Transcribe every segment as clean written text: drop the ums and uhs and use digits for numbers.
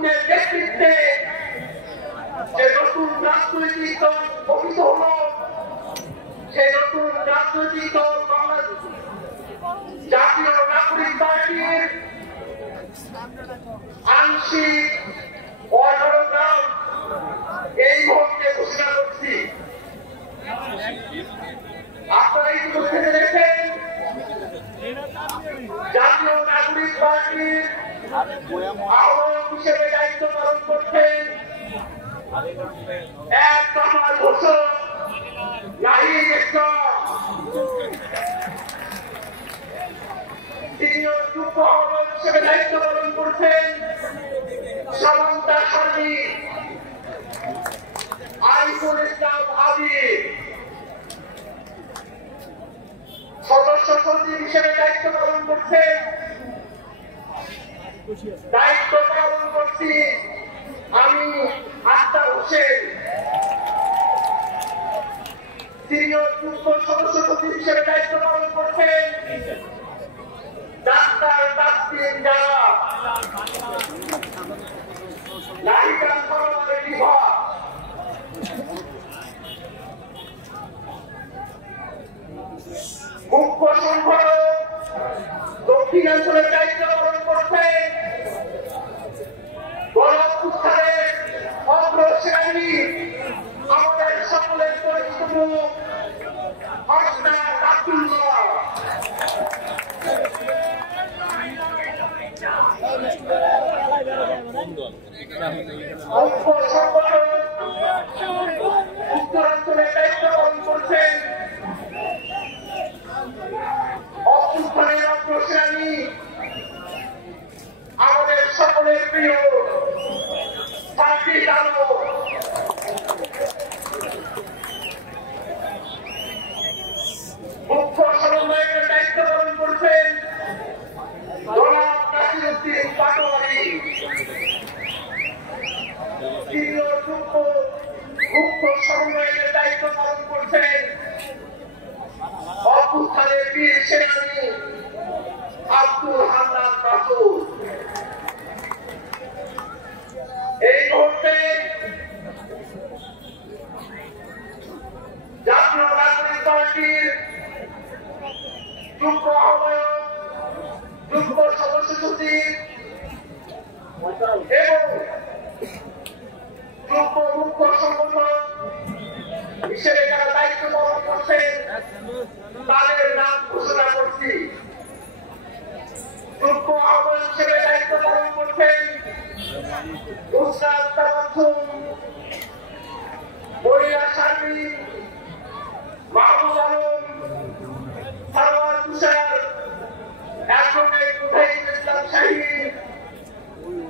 তরুণদের নেতৃত্বে যে নতুন রাজনৈতিক দল গঠিত হল, সেই নতুন রাজনৈতিক দল বাংলাদেশ জাতীয় নাগরিক পার্টির আংশিক অর্ডার এই মুহূর্তে ঘোষণা করছি। আপনারা ইতিমধ্যে দেখেন জাতীয় নাগরিক পার্টির আহ্বায়ক হিসেবে দায়িত্ব পালন করছেন এক দফার ঘোষক নাহিদ ইসলাম। সিনিয়র যুগ্ম আহ্বায়ক হিসেবে দায়িত্ব পালন করছেন সামান্তা সার্বি। আরিফুল ইসলাম আবির সদস্য সচিব হিসেবে দায়িত্ব পালন করছেন আমি আক্তার হোসেন। সিনিয়র যুগ্ম সদস্য সচিব হিসেবে দায়িত্ব পালন করছেন ডাক্তার তাসলিম জারা। নাহিদা সরোয়ার বিভা মুখ্য সম্পাদক দক্ষিণাঞ্চলের দায়িত্ব পালন করছেন গণঅভ্যুত্থানের অগ্রসেনানী আমাদের সকলের পরিচিত মুখ হাসনাত আব্দুল্লাহ। মুখ্য সম্পাদক উত্তরাঞ্চলের দায়িত্ব পালন করছেন অভ্যুত্থানের অগ্রসেনানী আমাদের সকলের প্রিয় সার্জিস আলম। মুখ্য সমন্বয়কের দায়িত্ব পালন করছেন জনাব নাসিরউদ্দিন পাটোয়ারি। সিনিয়র মুখ্য সমন্বয়কের দায়িত্ব পালন করছেন অভ্যুত্থানের বীর সেনানী আব্দুল হান্নান মাসুদ। এই মুহূর্তে জাতীয় নাগরিক পার্টির যুগ্ম আহ্বায়ক, যুগ্ম সদস্য সচিব এবং যুগ্ম মুখ্য সংগঠক হিসেবে যারা দায়িত্ব পালন করছেন তাদের নাম ঘোষণা করছি। যুগ্ম আহ্বায়ক হিসেবে দায়িত্ব পালন করছেন উস্তাদ তাবাসসুম, মনিরা সার্বি, মাহমুদ আলম, সারোয়ার তুষার, অ্যাডভোকেট মুজাহিদ ইসলাম শাহীন,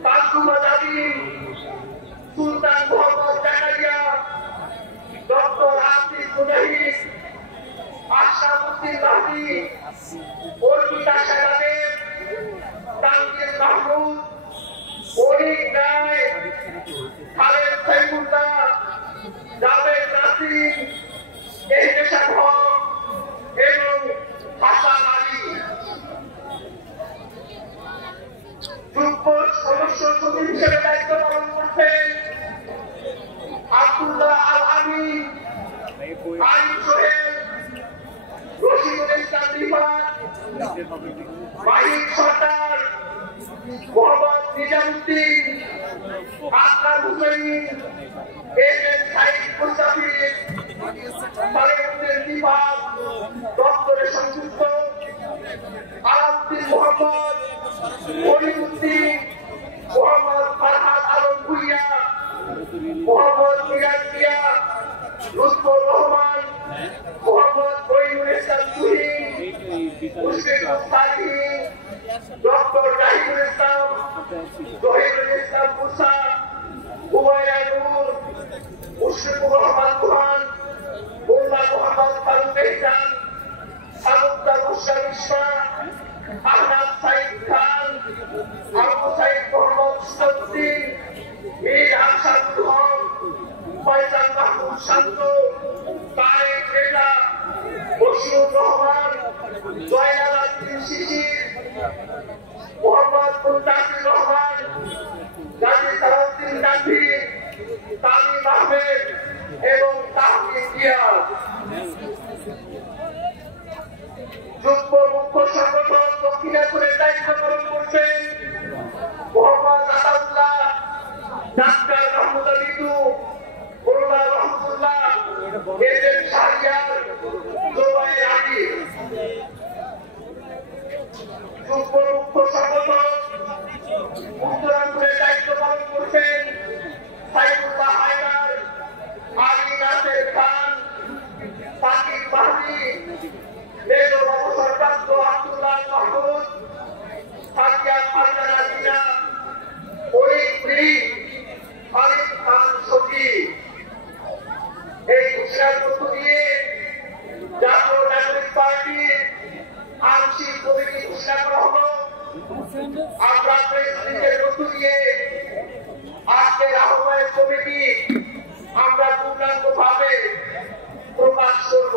তাসুমা জাবিন, সুলতান মোহাম্মদ জাকারিয়া, ডক্টর আফিফ মুজাহিদ, আশরাফুদ্দিন মাহদী, অর্পিতা সাহেব, তানভীর মাহমুদ, অনিক রায়, খালেদ সাইফুল্লাহ, জাভেদ নাসির, এহতেশাম হক এবং হাসান আলী। যুগ্ম সদস্য সচিব হিসেবে দায়িত্ব পালন করছেন আব্দুল্লাহ আল আমিন, আরিফ সোহেল, রশিদুল ইসলাম রিফাত, মাহিদ সরকার, মোহাম্মদ নিজামুদ্দিন, আকরাম হুসাইন, এম এম সাইদ মুস্তাফিজ, সালেউদ্দিন দীপক, দপ্তরে সংযুক্ত আলাউদ্দিন মোহাম্মদ, মনিরুদ্দিন, মোহাম্মদ ফারহাদ আলম ভুইয়া, মোহাম্মদ মিরাজ মিয়া, লুৎফর রহমান, মোহাম্মদ মঈনুল ইসলাম তুহিন, মুশফিকুর সালিহীন, ডক্টর জাহিদুল ইসলাম, জহিরুল ইসলাম মুসা, হুমায়রা নূর, মুশফিকুর রহমান খান, মোল্লা মোহাম্মদ ফারুক এহসান, সামুদ্দা মুশতাক ইসমা, আহমদ সাইদ খান, আবু সাইদ মোহাম্মদ মুস্তাউদ্দিন, মীর আহসানুল হক, ফয়সাল মাহমুদ শান্ত, তারেক রেজা, বশিরুর রহমান, জয়নাল আব্দিন শিশির, মোহাম্মদ মুন্তাসির রহমান, গাজী গান্ধী, তামিম আহমেদ এবং তাহমিদ জিয়াদ। যুগ্ম মুখ্য সংগঠন দক্ষিণাঞ্চলের দায়িত্ব পালন করছেন মোহাম্মদ আতাউল্লাহ, ডাক্তার মাহমুদা লিটু, মোল্লা রহমতুল্লাহ, এস.এম. শাহরিয়ার, জোবায়ের আলী। যুগ্ম মুখ্য সংগঠন উত্তরাঞ্চলের দায়িত্ব পালন করছেন সাইফুল্লাহ হায়দার, আলী নাসের খান, সাকিব মাহদি, মেজর অবসরপ্রাপ্ত আব্দুল্লাহ মাহমুদ, সাকিয়া ফারজানা জিনা, অরিক ব্রিক, খালিদ খান সখী। এই ঘোষণার মধ্য দিয়ে জাতীয় নাগরিক পার্টির আংশিক কমিটি ঘোষণা করা হলো। আমরা প্রেস রিলিজের মধ্য দিয়ে আজকের আহ্বায়ক কমিটি আমরা পূর্ণাঙ্গভাবে প্রকাশ করব।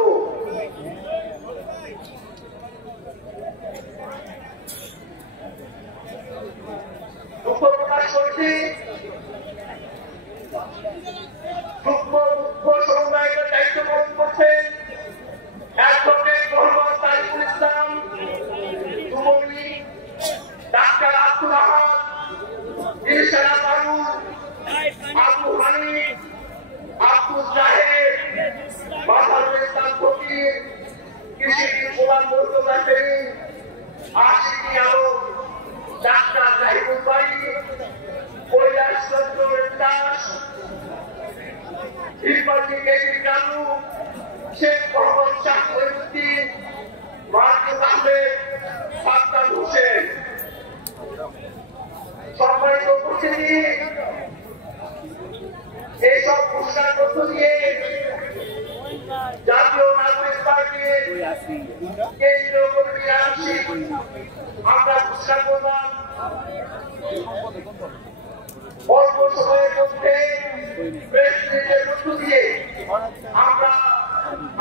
দুঃখ প্রকাশ করছি যুগ্ম মুখ্য সমন্বয়কের দায়িত্ব পালন করছেন অ্যাডভোকেট মোহাম্মদ তারিকুল ইসলাম, যুবলী ডাক্তার আব্দুল আহাদ, ইরশাদ ফারুক, আবু হানিফ, আব্দুল জাহেদ, মাহমুদুল ইসলাম ফকির, কৃষিবিদ গোলাম মুর্তজা সেলিম, আশিক আলম, ডাক্তার জাহিদুল বাড়ি, কৈলাস চন্দ্র দাস, নির্বাচী কেসি কানু, শেখ মোহাম্মদ শাহ মহিউদ্দিন, মাহমুদ আহমেদ, সাদ্দাম হোসেন। সম্মানিত উপস্থিতি, এইসব ঘোষণার মধ্য দিয়ে জাতীয় নাগরিক পার্টির কেন্দ্রীয় কমিটির আংশিক আমরা ঘোষণা করলাম অল্প সময়ের মধ্যে প্রেস রিলিজের মধ্য দিয়ে আমরা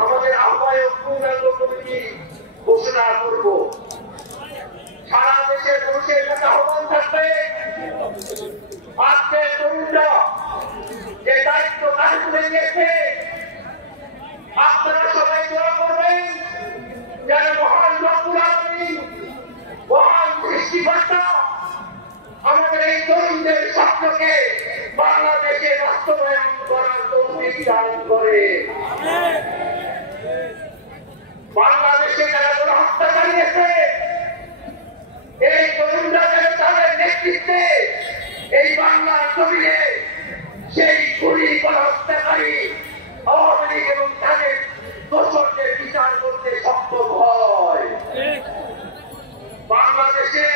আমাদের আহ্বায়ক পূর্ণাঙ্গ কমিটি ঘোষণা করব। সারা দেশের মানুষের কাছে আহ্বান থাকবে, আজকে তরুণরা যে দায়িত্ব কাজ করে নিয়েছে আপনারা সবাই দোয়া করবেন যেন মহান রব্বুল আলামিন, মহান সৃষ্টিকর্তা আমাদের এই তরুণদের স্বপ্নকে বাংলাদেশে বাস্তবায়ন করার তৌফিক দান করে। বাংলাদেশে যারা হত্যা চালিয়েছে এই তরুণরা যেন তাদের নেতৃত্বে এই বাংলার জমিনে সেই গুলি হত্যাকারী আওয়ামী লীগ এবং তাদের দোষরদের বিচার করতে সক্ষম হয়। বাংলাদেশে